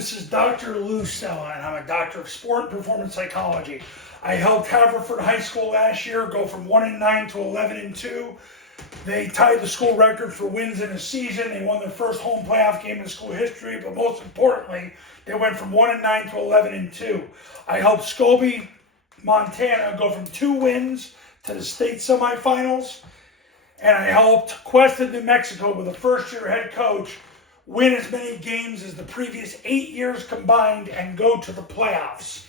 This is Dr. Lou Sella, and I'm a doctor of sport and performance psychology. I helped Haverford High School last year go from 1-9 to 11-2. They tied the school record for wins in a season. They won their first home playoff game in school history, but most importantly, they went from 1-9 to 11-2. I helped Scobie, Montana, go from 2 wins to the state semifinals, and I helped Cuesta, New Mexico, with a first-year head coach, win as many games as the previous 8 years combined and go to the playoffs.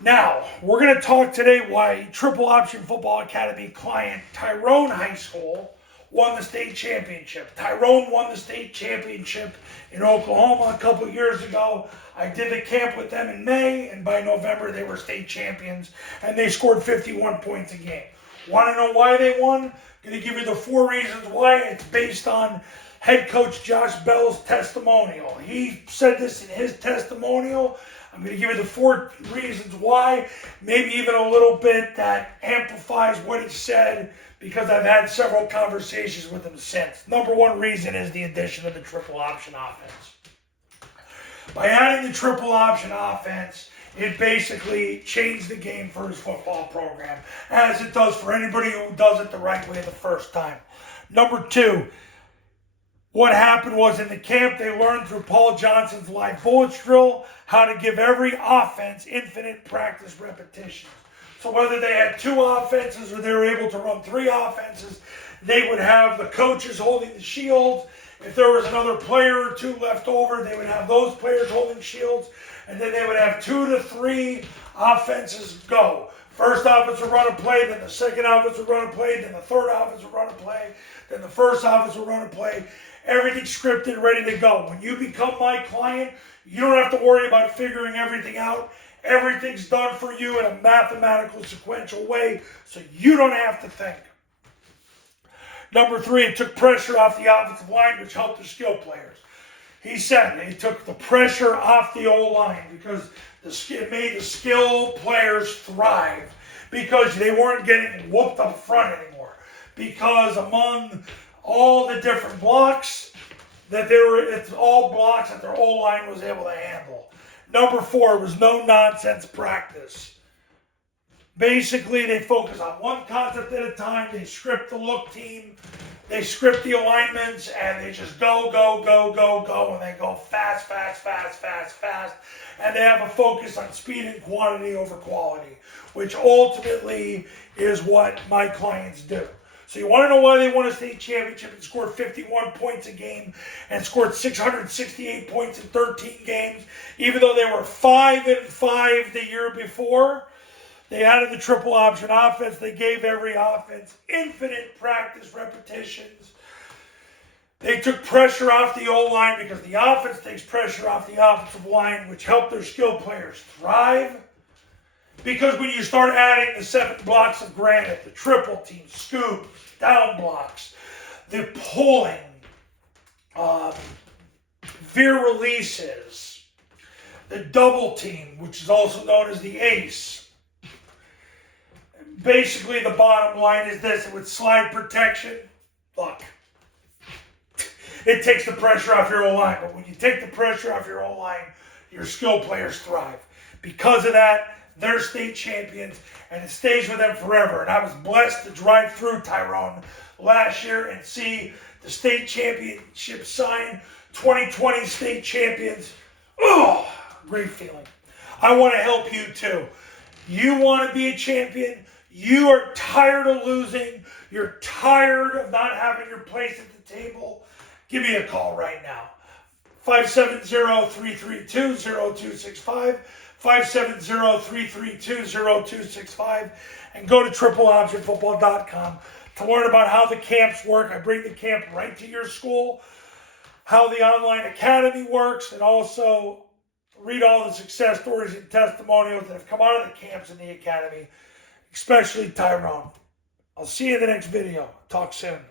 Now, we're going to talk today why Triple Option Football Academy client Tyrone High School won the state championship. Tyrone won the state championship in Oklahoma a couple years ago. I did the camp with them in May, and by November they were state champions, and they scored 51 points a game. Want to know why they won? I'm going to give you the 4 reasons why. It's based on head coach Josh Bell's testimonial. He said this in his testimonial. I'm going to give you the 4 reasons why, maybe even a little bit that amplifies what he said, because I've had several conversations with him since. Number 1 reason is the addition of the triple option offense. By adding the triple option offense, it basically changed the game for his football program, as it does for anybody who does it the right way the first time. Number 2, what happened was in the camp, they learned through Paul Johnson's live bullets drill how to give every offense infinite practice repetitions. So whether they had 2 offenses or they were able to run 3 offenses, they would have the coaches holding the shields. If there was another player or 2 left over, they would have those players holding shields. And then they would have 2 to 3 offenses go. First offense would run a play, then the second offense would run a play, then the third offense would run a play, then the first offense would run a play. Everything scripted, ready to go. When you become my client, you don't have to worry about figuring everything out. Everything's done for you in a mathematical, sequential way, so you don't have to think. Number 3, it took pressure off the offensive line, which helped the skill players. He said it took the pressure off the O-line because it made the skill players thrive, because they weren't getting whooped up front anymore. Because among all the different blocks, it's all blocks that their O-line was able to handle. Number 4 was no nonsense practice. Basically, they focus on one concept at a time. They script the look team, they script the alignments, and they just go, and they go fast. And they have a focus on speed and quantity over quality, which ultimately is what my clients do. So you want to know why they won a state championship and scored 51 points a game and scored 668 points in 13 games, even though they were 5-5 the year before? They added the triple option offense. They gave every offense infinite practice repetitions. They took pressure off the O-line because the offense takes pressure off the offensive line, which helped their skill players thrive. Because when you start adding the 7 blocks of granite, the triple team, scoops, down blocks, the pulling, veer releases, the double team, which is also known as the ace. Basically, the bottom line is this: with slide protection, look, it takes the pressure off your O-line. But when you take the pressure off your O-line, your skill players thrive. Because of that, they're state champions, and it stays with them forever. And I was blessed to drive through Tyrone last year and see the state championship sign, 2020 state champions. Oh, great feeling. I want to help you too. You want to be a champion. You are tired of losing. You're tired of not having your place at the table. Give me a call right now. 570-332-0265. 570-332-0265, and go to tripleoptionfootball.com to learn about how the camps work. I bring the camp right to your school, how the online academy works, and also read all the success stories and testimonials that have come out of the camps in the academy, especially Tyrone. I'll see you in the next video. Talk soon.